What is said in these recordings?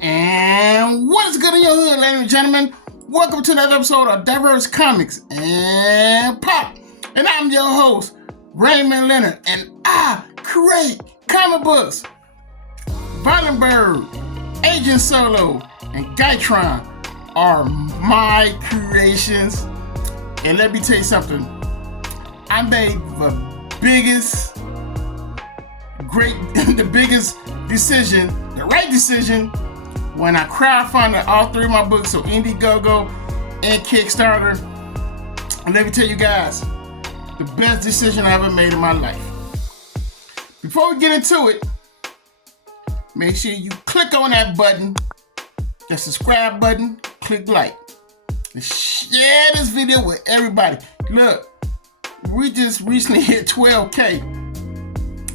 And what is good in your hood, ladies and gentlemen? Welcome to another episode of Diverse Comics and Pop. And I'm your host, Raymond Leonard, and I create comic books. Violent Bird, Agent Solo, and Gytron are my creations. And let me tell you something. I made the biggest decision, the right decision, when I crowdfunded all three of my books on Indiegogo and Kickstarter. And let me tell you guys, the best decision I ever made in my life. Before we get into it, make sure you click on that button, the subscribe button, click like, and share this video with everybody. Look, we just recently hit 12K,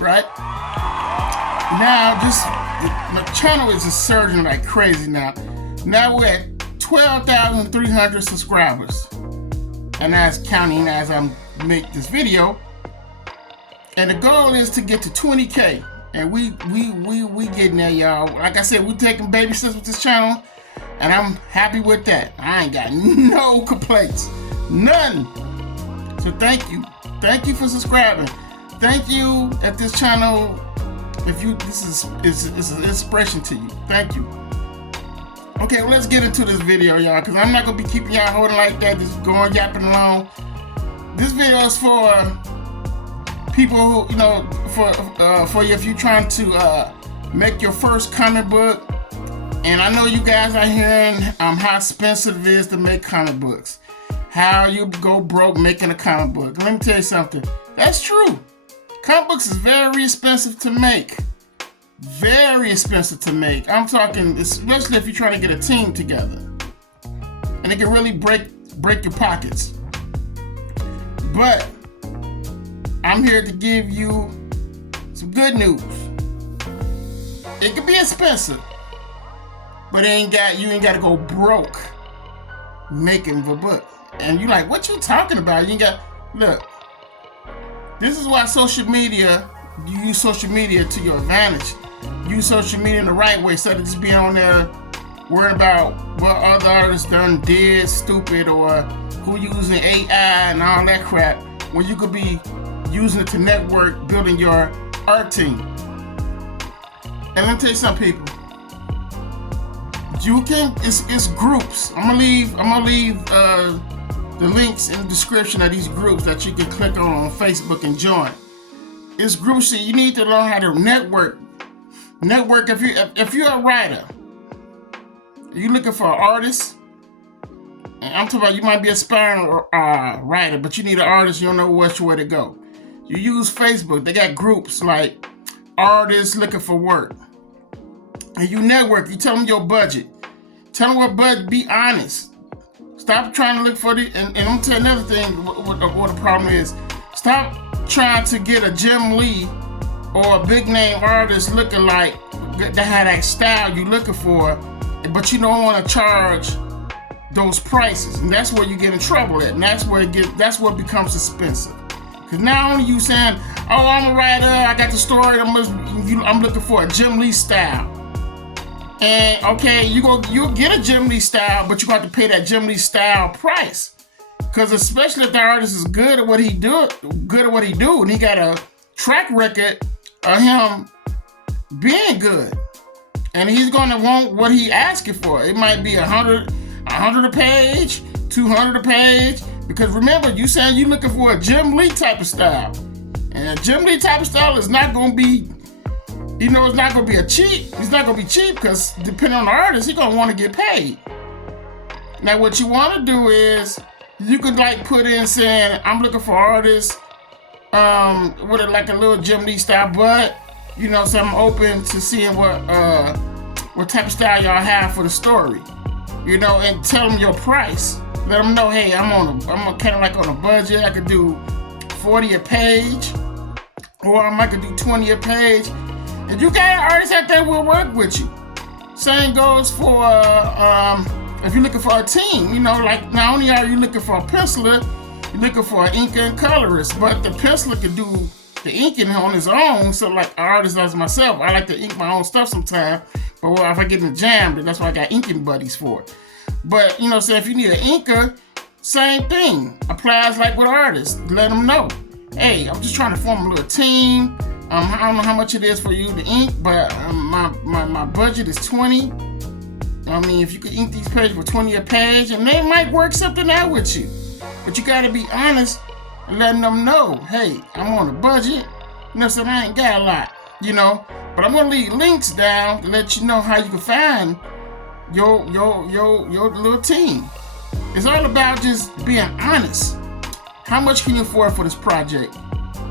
right? Now, my channel is surging like crazy now. Now we're at 12,300 subscribers. And that's counting as I make this video. And the goal is to get to 20K. And we getting there, y'all. Like I said, we taking baby steps with this channel. And I'm happy with that. I ain't got no complaints. None. So thank you. Thank you for subscribing. Thank you at this channel. This is an inspiration to you. Thank you. Okay, well, let's get into this video, y'all, because I'm not gonna be keeping y'all holding like that, just going yapping along. This video is for people who, for you if you're trying to make your first comic book. And I know you guys are hearing how expensive it is to make comic books. How you go broke making a comic book. Let me tell you something. That's true. Comic books is very expensive to make. Very expensive to make. I'm talking, especially if you're trying to get a team together. And it can really break your pockets. But I'm here to give you some good news. It can be expensive, but you ain't got to go broke making the book. And you're like, what you talking about? Look. This is why you use social media to your advantage. Use social media in the right way instead of just being on there worrying about what other artists did stupid or who using AI and all that crap, when you could be using it to network, building your art team. And let me tell you something, people. It's groups. I'm gonna leave the links in the description of these groups that you can click on Facebook and join. It's groups that you need to learn how to network. Network if you're a writer, you're looking for an artist. And I'm talking about you might be an aspiring writer, but you need an artist. You don't know which way to go. You use Facebook. They got groups like artists looking for work, and you network. You tell them your budget. Tell them what budget. Be honest. Stop trying to look for the, and I'm gonna tell you another thing, what the problem is. Stop trying to get a Jim Lee or a big name artist looking like, that had that style you looking for, but you don't want to charge those prices. And that's where you get in trouble at, and that's where it becomes expensive. Because not only you saying, oh, I'm a writer, I got the story, I'm looking for a Jim Lee style. And okay, you'll get a Jim Lee style, but you got to pay that Jim Lee style price. Because especially if the artist is good at what he do, and he got a track record of him being good, and he's gonna want what he asking for. It might be 100 a page, 200 a page. Because remember, you saying you looking for a Jim Lee type of style, and a Jim Lee type of style is not gonna be. It's not gonna be cheap. It's not gonna be cheap because depending on the artist, he's gonna want to get paid. Now, what you want to do is you could put in saying, "I'm looking for artists with a little Jim Lee style," but so I'm open to seeing what type of style y'all have for the story. And tell them your price. Let them know, hey, I'm kind of like on a budget. I could do 40 a page, or I could do 20 a page. And you got artists out there will work with you. Same goes for if you're looking for a team. Like not only are you looking for a penciler, you're looking for an inker and colorist, but the penciler can do the inking on his own. So like an artist as myself, I like to ink my own stuff sometimes. But well, if I get in a jam, then that's why I got inking buddies for it. But, you know, say if you need an inker, same thing. Applies like with artists. Let them know. Hey, I'm just trying to form a little team. I don't know how much it is for you to ink, but my budget is $20. I mean, if you could ink these pages for $20 a page, and they might work something out with you. But you gotta be honest and letting them know, hey, I'm on a budget. You know, so I ain't got a lot, you know. But I'm gonna leave links down to let you know how you can find your little team. It's all about just being honest. How much can you afford for this project?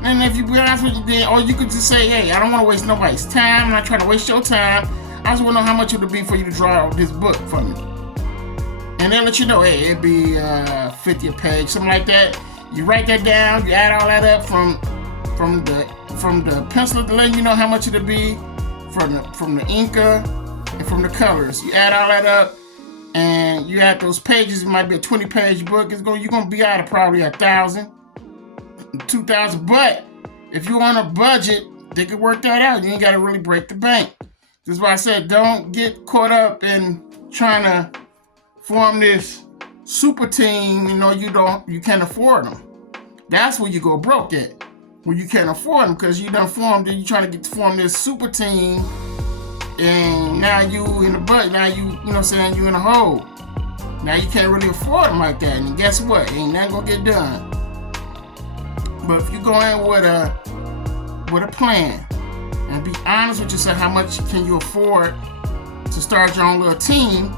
And if you be honest with you, then, or you could just say, hey, I don't want to waste nobody's time. I'm not trying to waste your time. I just want to know how much it would be for you to draw this book for me. And they'll let you know, hey, it'd be 50 a page, something like that. You write that down. You add all that up from the pencil to let you know how much it'll be from the inker and from the colors. You add all that up, and you add those pages. It might be a 20-page book. You're gonna be out of probably 1,000. 2,000, but if you're on a budget, they could work that out. You ain't got to really break the bank. This is why I said don't get caught up in trying to form this super team. You know, you can't afford them. That's where you go broke at, when you can't afford them, because you done formed it. You trying to form this super team, and now you in the budget. Now you know what I'm saying, you in a hole. Now you can't really afford them like that, and guess what? Ain't nothing gonna get done. But if you go in with a plan and be honest with yourself, how much can you afford to start your own little team,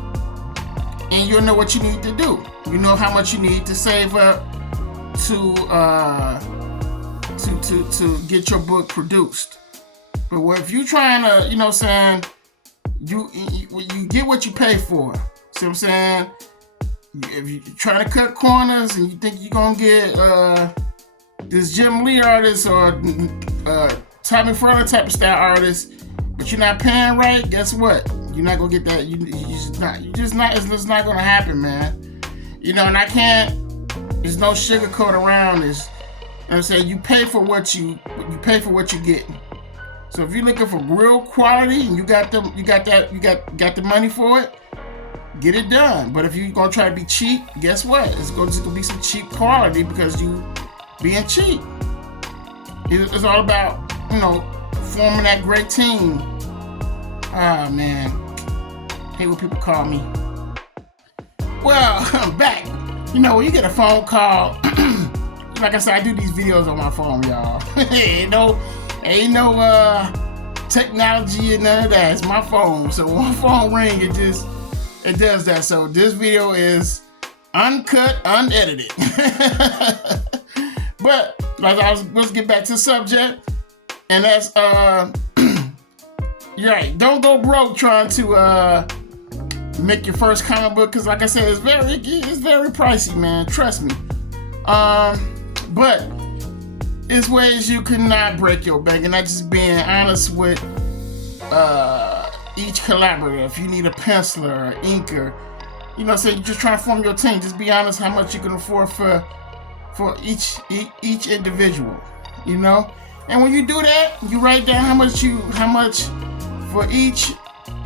and you'll know what you need to do. You know how much you need to save up to get your book produced. But what if you trying to, you know what I'm saying, you get what you pay for. See what I'm saying? If you try to cut corners and you think you're gonna get this Jim Lee artist or Tommy Furler type of style artist, but you're not paying right, guess what? You're not gonna get that. It's just not gonna happen, man. You know, and there's no sugarcoat around this. You know what I'm saying? You pay for what you get. So if you're looking for real quality and you got the money for it, get it done. But if you're gonna try to be cheap, guess what? It's gonna be some cheap quality because you being cheap. It's all about, you know, forming that great team. Ah, man. Hate when people call me. Well, I'm back. You know, when you get a phone call, like I said, I do these videos on my phone, y'all. ain't no technology and none of that. It's my phone. So when my phone rings, it does that. So this video is uncut, unedited. But let's get back to the subject, and that's you're right. Don't go broke trying to make your first comic book, because like I said, it's very pricey, man. Trust me. But it's ways you cannot break your bank, and that's just being honest with each collaborator. If you need a penciler or inker, you know, say you're just trying to form your team. Just be honest how much you can afford for each individual, you know. And when you do that, you write down how much for each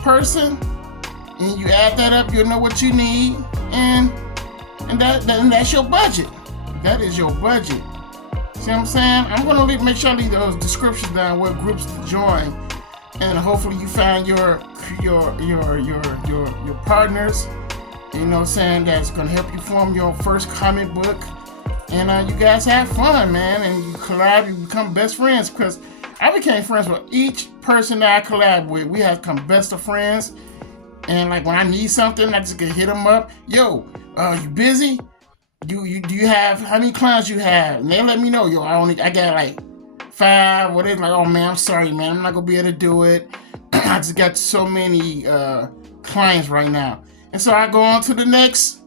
person, and you add that up. You'll know what you need, and that's your budget. That is your budget. See what I'm saying? I'm gonna make sure I leave those descriptions down, what groups to join, and hopefully you find your partners. You know what I'm saying? That's gonna help you form your first comic book. And you guys have fun, man, and you collab, you become best friends, because I became friends with each person that I collab with. We have become best of friends, and like when I need something, I just can hit them up. Yo, you busy? Do you have, how many clients you have? And they let me know. Yo, I got like 5. What is like? Oh man, I'm sorry, man, I'm not gonna be able to do it. I just got so many clients right now, and so I go on to the next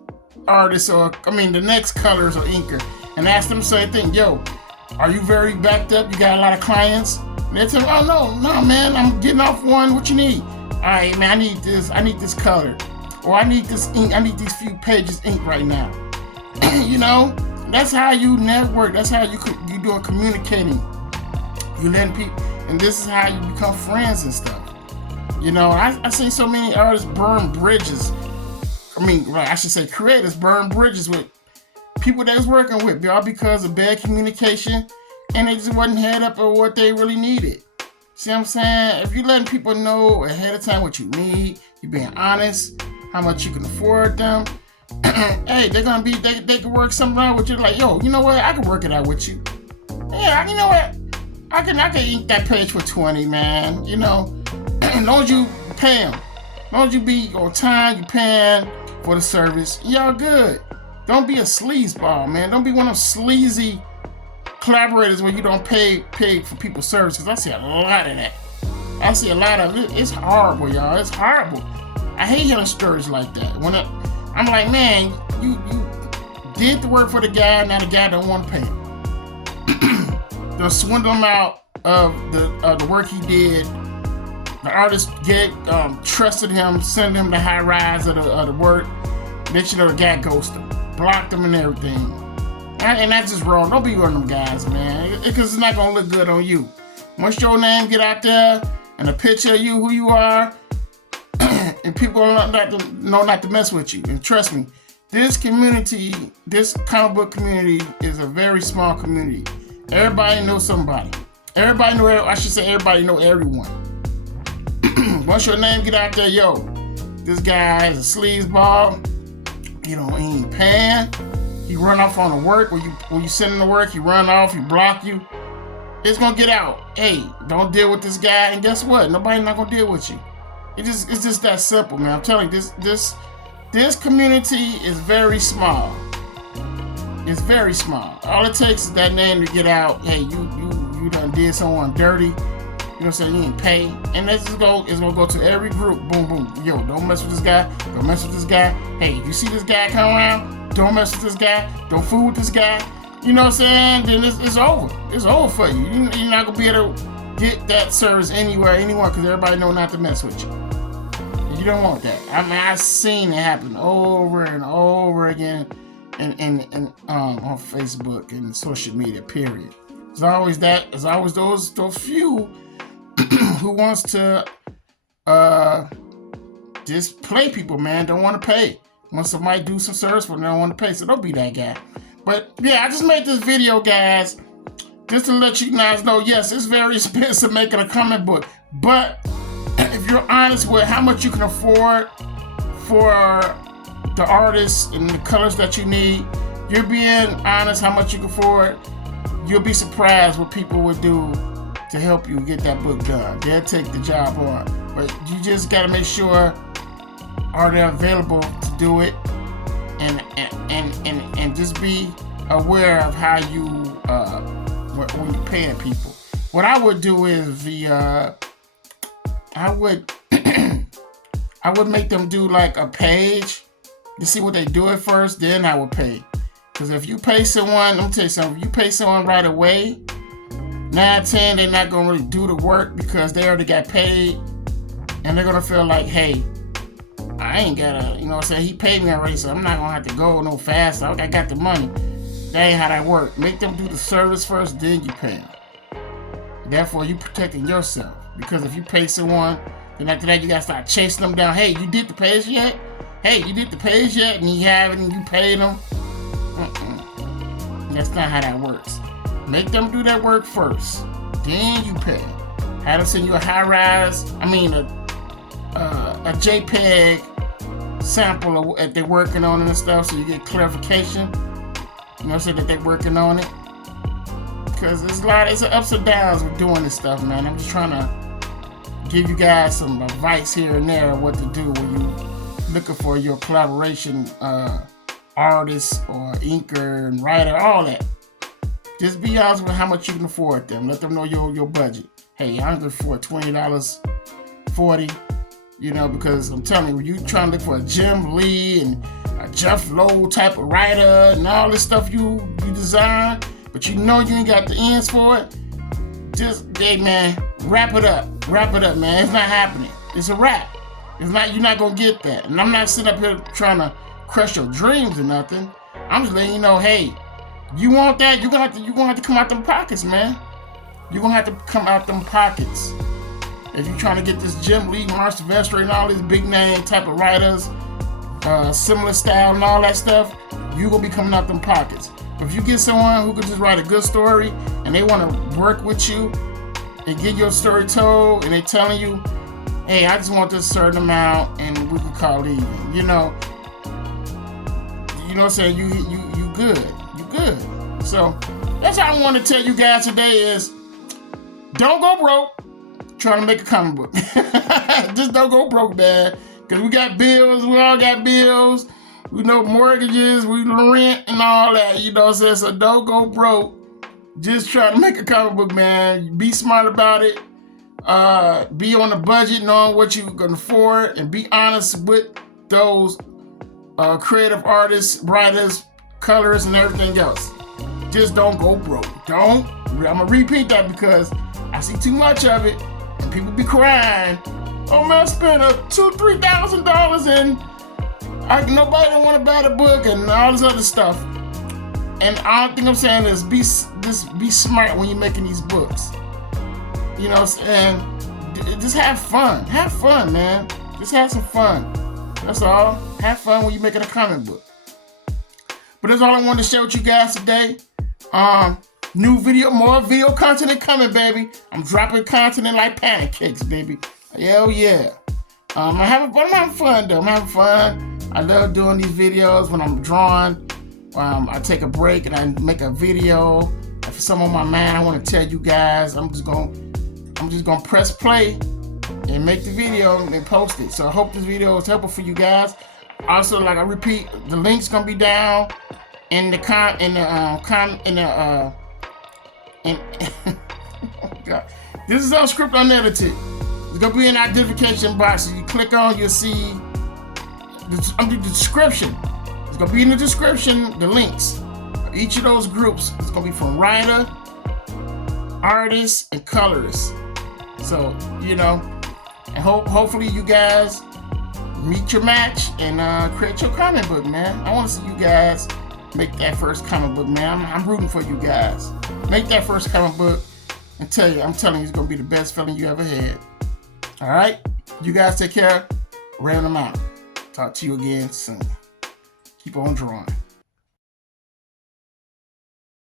artist, the next colorist or inker, and ask them the same thing. Yo, are you very backed up? You got a lot of clients? And they tell me, oh no man, I'm getting off one. What you need? All right, man, I need this color, or I need this ink. I need these few pages ink right now. You know, that's how you network. That's how you doing communicating. You letting people, and this is how you become friends and stuff. You know, I seen so many artists burn bridges. I mean, right, I should say creators burn bridges with people they was working with, all because of bad communication, and they just wasn't head up on what they really needed. See what I'm saying? If you letting people know ahead of time what you need, you being honest, how much you can afford them, hey, they're gonna be, they can work something out with you. Like, yo, you know what? I can work it out with you. Yeah, you know what? I can ink that page for 20, man. You know, as long as you pay them, as long as you be on time, you paying for the service, y'all good. Don't be a sleazeball, man. Don't be one of those sleazy collaborators where you don't pay for people's service. Cause I see a lot of that. I see a lot of it. It's horrible, y'all. It's horrible. I hate hearing stories like that. When I'm like, man, you did the work for the guy, now the guy don't want to pay him. They'll swindle him out of the work he did. The artist trusted him, send him the high rise of the work. Next you know the guy ghosted him, blocked him and everything. And that's just wrong. Don't be one of them guys, man. Because it's not going to look good on you. Once your name get out there and a picture of you, who you are, and people know not to mess with you. And trust me, this community, this comic book community is a very small community. Everybody knows somebody. Everybody know everyone. Once your name get out there, yo, this guy is a sleazeball. You know, he ain't paying. He run off on the work. When you send him to work, he run off, he block you. It's gonna get out. Hey, don't deal with this guy, and guess what? Nobody's not gonna deal with you. It's just that simple, man. I'm telling you, this community is very small. It's very small. All it takes is that name to get out. Hey, you done did someone dirty. You know what I'm saying? You ain't pay. And it's gonna go to every group. Boom, boom. Yo, don't mess with this guy. Don't mess with this guy. Hey, you see this guy come around? Don't mess with this guy. Don't fool with this guy. You know what I'm saying? Then it's over. It's over for you. You're not gonna be able to get that service anywhere, because everybody know not to mess with you. You don't want that. I mean, I've seen it happen over and over again on Facebook and social media, period. There's always that. There's always those few who wants to just play people, man. Don't want to pay. When somebody do some service for them, they don't want to pay. So don't be that guy. But yeah, I just made this video, guys, just to let you guys know, yes, it's very expensive making a comic book. But if you're honest with how much you can afford for the artist and the colors that you need, you're being honest how much you can afford, you'll be surprised what people would do to help you get that book done. They'll take the job on. But you just got to make sure, are they available to do it? And just be aware of how you, when you're paying people. What I would do is I would make them do like a page to see what they do at first, then I would pay. Because if you pay someone, let me tell you something, if you pay someone right away, 9 out of 10, they're not going to really do the work because they already got paid. And they're going to feel like, hey, I ain't got to, you know what I'm saying, he paid me already, so I'm not going to have to go no faster. I got the money. That ain't how that works. Make them do the service first, then you pay them. Therefore, you protecting yourself. Because if you pay someone, then after that, you got to start chasing them down. Hey, you did the page yet? Hey, you did the page yet? And you haven't, and you paid them? That's not how that works. Make them do that work first. Then you pay. Have them send you a high-rise, a JPEG sample of what they're working on and stuff, so you get clarification. You know, so that they're working on it. Because it's ups and downs with doing this stuff, man. I'm just trying to give you guys some advice here and there of what to do when you're looking for your collaboration artist or inker and writer, all that. Just be honest with how much you can afford them. Let them know your budget. Hey, I can afford $20, $40, because I'm telling you, when you trying to look for a Jim Lee and a Jeff Lowe type of writer and all this stuff you design, but you ain't got the ends for it, just, hey man, wrap it up, man. It's not happening. It's a wrap. It's not, you're not gonna get that. And I'm not sitting up here trying to crush your dreams or nothing. I'm just letting you know, hey, you want that? You're gonna have to come out them pockets, man. You're gonna have to come out them pockets. if you're trying to get this Jim Lee, Mark Silvestri, and all these big name type of writers, similar style and all that stuff, you gonna be coming out them pockets. But if you get someone who could just write a good story and they want to work with you and get your story told, and they telling you, hey, I just want this certain amount and we can call it even. You know what I'm saying? You good. You good. So that's how I want to tell you guys today is, don't go broke trying to make a comic book. Just don't go broke, man. Because we got bills. We all got bills. We know mortgages. We rent and all that. You know what I'm saying? So don't go broke just trying to make a comic book, man. Be smart about it. Be on a budget, knowing what you can afford, and be honest with those creative artists, writers, colorists, and everything else. Just don't go broke. I'm gonna repeat that because I see too much of it, and people be crying. Oh man, I spent $2,000-$3,000 and nobody don't want to buy the book and all this other stuff. And all I think I'm saying is be smart when you're making these books. You know, and just have fun. Have fun, man. Just have some fun. That's all. Have fun when you're making a comic book. But that's all I wanted to share with you guys today. More video content coming, baby. I'm dropping content like pancakes, baby. Hell yeah. I'm having fun though. I'm having fun. I love doing these videos when I'm drawing. I take a break and I make a video. If something on my mind I want to tell you guys, I'm just gonna press play and make the video and post it. So I hope this video is helpful for you guys. Also, like I repeat, the link's gonna be down in the oh God. This is unscripted, unedited. It's gonna be in the identification box. So you click on, you'll see the description. It's gonna be in the description, the links. Each of those groups is gonna be from writer, artist, and colorist. So, you know, and hopefully you guys meet your match and create your comic book, man. I want to see you guys make that first comic book, man. I'm rooting for you guys. Make that first comic book and I'm telling you, it's gonna be the best feeling you ever had. All right, you guys take care. Ran them out. Talk to you again soon. Keep on drawing.